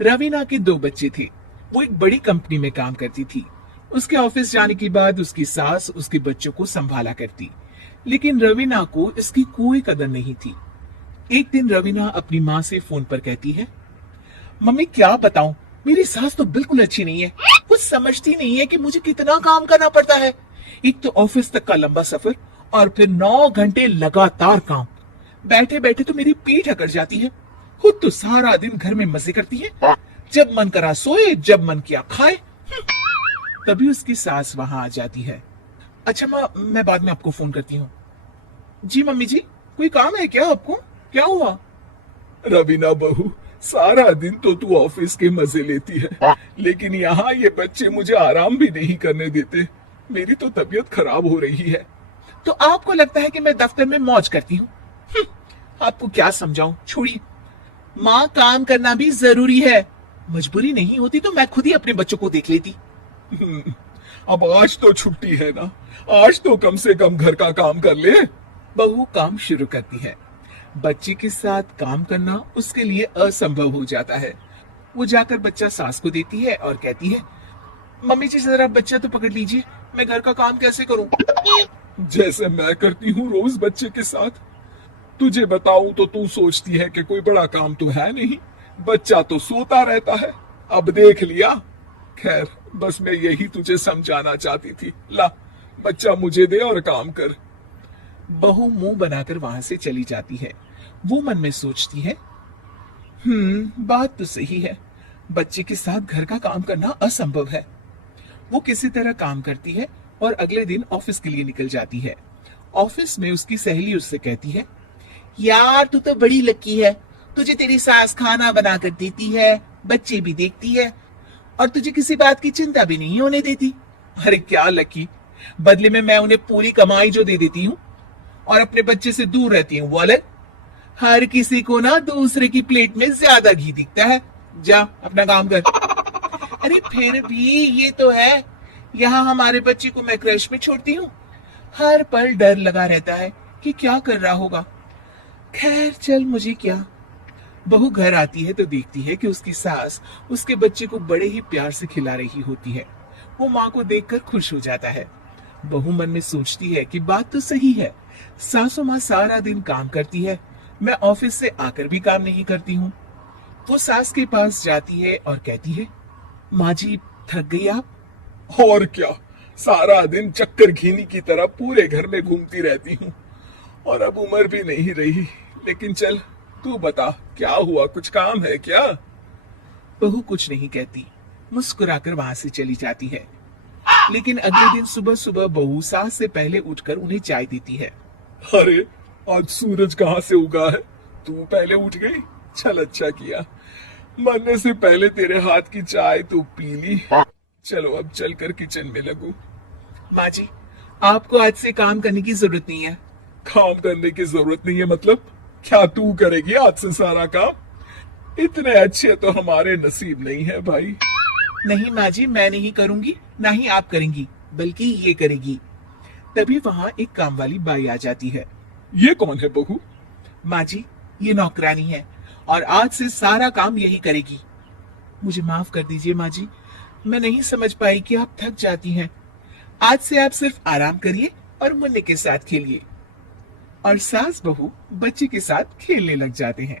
रवीना के दो बच्चे थे। वो एक बड़ी कंपनी में काम करती थी। उसके ऑफिस जाने के बाद उसकी सास उसके बच्चों को संभाला करती, लेकिन रवीना को इसकी कोई कदर नहीं थी। एक दिन रवीना अपनी माँ से फोन पर कहती है, मम्मी क्या बताऊं, मेरी सास तो बिल्कुल अच्छी नहीं है। कुछ समझती नहीं है कि मुझे कितना काम करना पड़ता है। एक तो ऑफिस तक का लंबा सफर और फिर 9 घंटे लगातार काम। बैठे बैठे तो मेरी पीठ अकड़ जाती है। खुद तो सारा दिन घर में मजे करती है, जब मन करा सोए, जब मन किया खाए। तभी उसकी सास वहां आ जाती है। अच्छा माँ, मैं बाद में आपको फोन करती हूँ। जी मम्मी जी, कोई काम है क्या आपको? क्या हुआ? रवीना बहू, सारा दिन तो तू ऑफिस के मजे लेती है, लेकिन यहाँ ये बच्चे मुझे आराम भी नहीं करने देते। मेरी तो तबीयत खराब हो रही है। तो आपको लगता है कि मैं दफ्तर में मौज करती हूँ? आपको क्या समझाऊं, छोड़िए। माँ, काम करना भी जरूरी है। मजबूरी नहीं होती तो मैं खुद ही अपने बच्चों को देख लेती। अब आज तो छुट्टी है ना, आज तो कम से कम घर का काम कर ले। बहू काम शुरू करती है। बच्चे के साथ काम करना उसके लिए असंभव हो जाता है। वो जाकर बच्चा सास को देती है और कहती है, मम्मी जी जरा बच्चा तो पकड़ लीजिए, मैं घर का काम कैसे करूं? जैसे मैं करती हूँ रोज बच्चे के साथ। तुझे बताऊं तो तू सोचती है कि कोई बड़ा काम तो है नहीं, बच्चा तो सोता रहता है। अब देख लिया। खैर, बस मैं यही तुझे समझाना चाहती थी। ला, बच्चा मुझे दे और काम कर। बहू मुंह बनाकर वहां से चली जाती है। वो मन में सोचती है, बात तो सही है, बच्चे के साथ घर का काम करना असंभव है। वो किसी तरह काम करती है और अगले दिन ऑफिस के लिए निकल जाती है। ऑफिस में उसकी सहेली उससे कहती है, यार तू तो बड़ी लकी है, तुझे तेरी सास खाना बना कर देती है, बच्चे भी देखती है और तुझे किसी बात की चिंता भी नहीं होने देती। अरे क्या लकी, बदले में मैं उन्हें पूरी कमाई जो दे देती हूँ और अपने बच्चे से दूर रहती हूँ वो अलग। हर किसी को ना दूसरे की प्लेट में ज्यादा घी दिखता है। जा अपना काम कर। अरे फिर भी ये तो है, यहाँ हमारे बच्चे को मैं क्रश में छोड़ती हूँ, हर पल डर लगा रहता है कि क्या कर रहा होगा। खैर चल, मुझे क्या। बहू घर आती है तो देखती है कि उसकी सास उसके बच्चे को बड़े ही प्यार से खिला रही होती है। वो माँ को देखकर खुश हो जाता है। बहू मन में सोचती है कि बात तो सही है, सासू माँ सारा दिन काम करती है, मैं ऑफिस से आकर भी काम नहीं करती हूँ। वो सास के पास जाती है और कहती है, माँ जी थक गई आप? और क्या, सारा दिन चक्कर घीनी की तरह पूरे घर में घूमती रहती हूँ और अब उम्र भी नहीं रही। लेकिन चल, तू बता क्या हुआ, कुछ काम है क्या? बहू कुछ नहीं कहती, मुस्कुराकर वहां से चली जाती है। लेकिन अगले दिन सुबह सुबह बहू सास से पहले उठकर उन्हें चाय देती है। अरे, आज सूरज कहाँ से उगा है? तू पहले उठ गई, चल अच्छा किया। मरने से पहले तेरे हाथ की चाय तो पी ली। चलो अब चलकर किचन में लगूं। माँ जी, आपको आज से काम करने की जरूरत नहीं है। काम करने की जरूरत नहीं है मतलब? क्या तू करेगी आज से सारा काम? इतने अच्छे तो हमारे नसीब नहीं है भाई। नहीं माँ जी, मैं नहीं करूंगी, ना ही आप करेंगी, बल्कि ये करेगी। तभी वहाँ एक काम वाली बाई आ जाती है। ये कौन है बहू? माँ जी, ये नौकरानी है और आज से सारा काम यही करेगी। मुझे माफ कर दीजिए माँ जी, मैं नहीं समझ पाई कि आप थक जाती हैं। आज से आप सिर्फ आराम करिए और मुन्ने के साथ खेलिए। और सास बहू बच्चे के साथ खेलने लग जाते हैं।